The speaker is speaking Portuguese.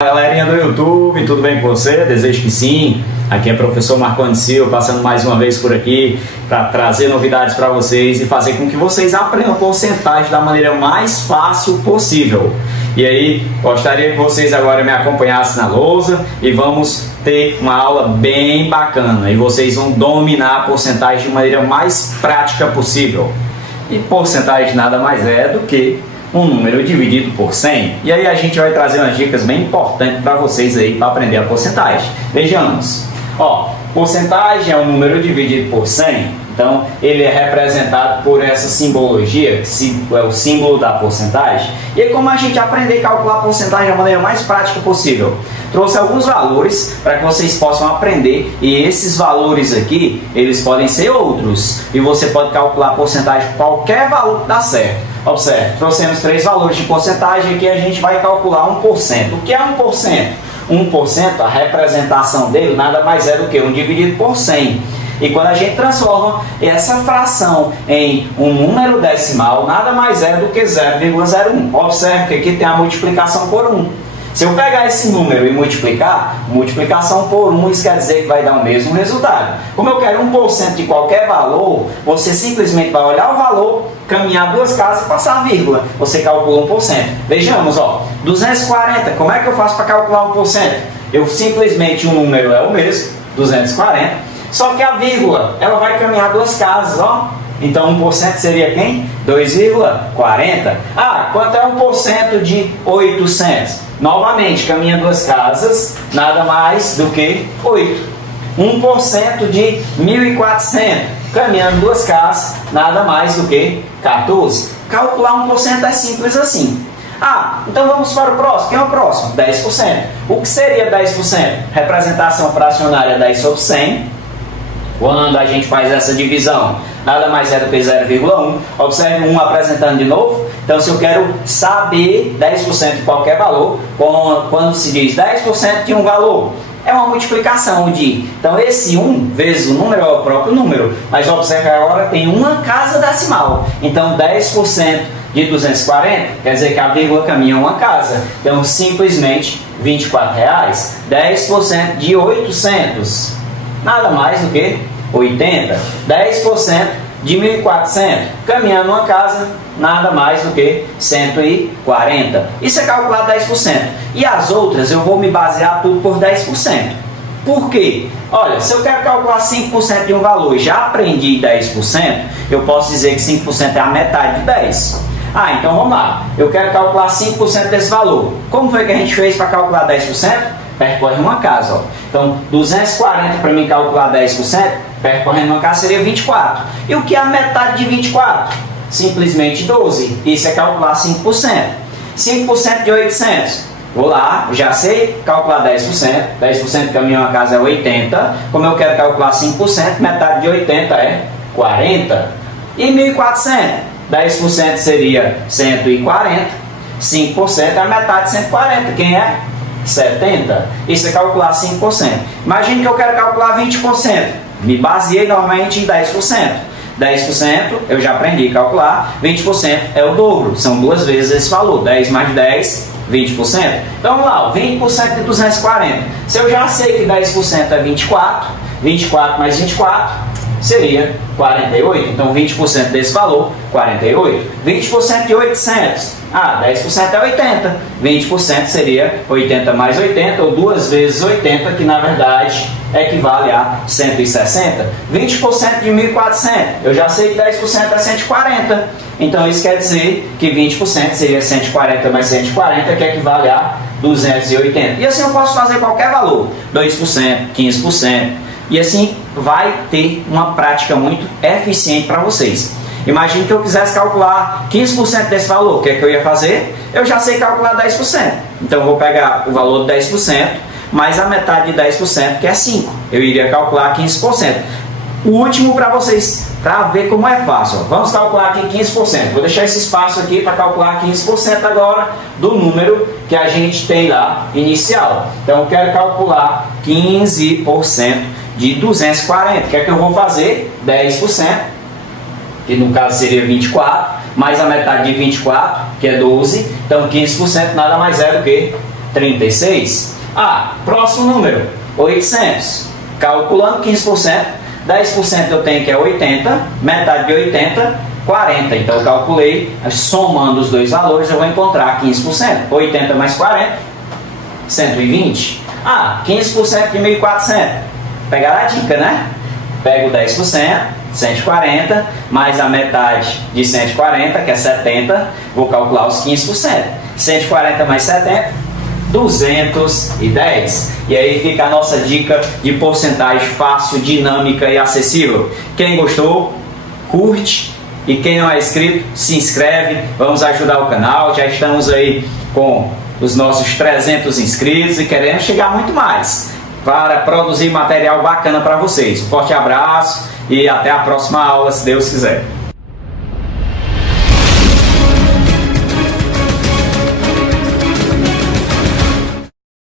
Galerinha do YouTube, tudo bem com você? Desejo que sim. Aqui é o professor Marcondes Silva, passando mais uma vez por aqui para trazer novidades para vocês e fazer com que vocês aprendam porcentagem da maneira mais fácil possível. E aí, gostaria que vocês agora me acompanhassem na lousa e vamos ter uma aula bem bacana. E vocês vão dominar a porcentagem de maneira mais prática possível. E porcentagem nada mais é do que um número dividido por 100. E aí a gente vai trazer umas dicas bem importantes para vocês aí para aprender a porcentagem. Vejamos. Ó, porcentagem é um número dividido por 100. Então ele é representado por essa simbologia, que é o símbolo da porcentagem. E aí, como a gente aprender a calcular a porcentagem da maneira mais prática possível? Trouxe alguns valores para que vocês possam aprender, e esses valores aqui, eles podem ser outros. E você pode calcular a porcentagem, qualquer valor que dá certo. Observe, trouxemos 3 valores de porcentagem, aqui a gente vai calcular 1%. O que é 1%? 1%, a representação dele nada mais é do que 1 dividido por 100. E quando a gente transforma essa fração em um número decimal, nada mais é do que 0,01. Observe que aqui tem a multiplicação por 1. Se eu pegar esse número e multiplicar, multiplicação por 1, isso quer dizer que vai dar o mesmo resultado. Como eu quero 1% de qualquer valor, você simplesmente vai olhar o valor, caminhar 2 casas e passar a vírgula. Você calcula 1%. Vejamos, ó, 240, como é que eu faço para calcular 1%? Eu simplesmente, o número é o mesmo, 240, só que a vírgula, ela vai caminhar 2 casas, ó. Então 1% seria quem? 2,40. Ah, quanto é 1% de 800? Novamente, caminha 2 casas, nada mais do que 8. 1% de 1.400, caminhando 2 casas, nada mais do que 14. Calcular 1% é simples assim. Ah, então vamos para o próximo. Quem é o próximo? 10%. O que seria 10%? Representação fracionária 10 sobre 100. Quando a gente faz essa divisão, nada mais é do que 0,1. Observe 1 apresentando de novo. Então, se eu quero saber 10% de qualquer valor, quando se diz 10% de um valor, é uma multiplicação de... Então, esse 1 vezes o número é o próprio número. Mas observe agora, tem uma casa decimal. Então, 10% de 240, quer dizer que a vírgula caminha uma casa. Então, simplesmente R$24. 10% de 800. Nada mais do que 80. 10% de 1.400, caminhando uma casa, nada mais do que 140. Isso é calcular 10%. E as outras eu vou me basear tudo por 10%. Por quê? Olha, se eu quero calcular 5% de um valor e já aprendi 10%, eu posso dizer que 5% é a metade de 10. Ah, então vamos lá. Eu quero calcular 5% desse valor. Como foi que a gente fez para calcular 10%? Percorre uma casa, ó. Então, 240 para mim calcular 10%, percorrendo uma casa seria 24. E o que é a metade de 24? Simplesmente 12. Isso é calcular 5%. 5% de 800. Vou lá, já sei calcular 10%. 10% de caminho a uma casa é 80. Como eu quero calcular 5%, metade de 80 é 40. E 1.400? 10% seria 140. 5% é a metade de 140. Quem é? 70. Isso é calcular 5%. Imagine que eu quero calcular 20%. Me baseei normalmente em 10%. 10% eu já aprendi a calcular. 20% é o dobro. São 2 vezes esse valor. 10 mais 10, 20%. Então vamos lá, 20% de 240. Se eu já sei que 10% é 24, 24 mais 24 seria 48. Então 20% desse valor, 48. 20% de 800. Ah, 10% é 80. 20% seria 80 mais 80, ou 2 vezes 80, que na verdade equivale a 160. 20% de 1.400. Eu já sei que 10% é 140. Então isso quer dizer que 20% seria 140 mais 140, que equivale a 280. E assim eu posso fazer qualquer valor. 2%, 15%. E assim vai ter uma prática muito eficiente para vocês. Imagine que eu quisesse calcular 15% desse valor. O que é que eu ia fazer? Eu já sei calcular 10%. Então eu vou pegar o valor de 10%, mais a metade de 10%, que é 5. Eu iria calcular 15%. O último para vocês, para ver como é fácil. Vamos calcular aqui 15%. Vou deixar esse espaço aqui para calcular 15% agora do número que a gente tem lá inicial. Então eu quero calcular 15% de 240. O que é que eu vou fazer? 10%, que no caso seria 24, mais a metade de 24, que é 12. Então 15% nada mais é do que 36. Próximo número, 800. Calculando 15%, 10% eu tenho que é 80, metade de 80, 40. Então eu calculei, somando os dois valores, eu vou encontrar 15%. 80 mais 40, 120. 15% de 1.400. Pegaram a dica, né? Pego 10%, 140, mais a metade de 140, que é 70, vou calcular os 15%. 140 mais 70, 210. E aí fica a nossa dica de porcentagem fácil, dinâmica e acessível. Quem gostou, curte. E quem não é inscrito, se inscreve. Vamos ajudar o canal. Já estamos aí com os nossos 300 inscritos e queremos chegar muito mais para produzir material bacana para vocês. Forte abraço e até a próxima aula, se Deus quiser.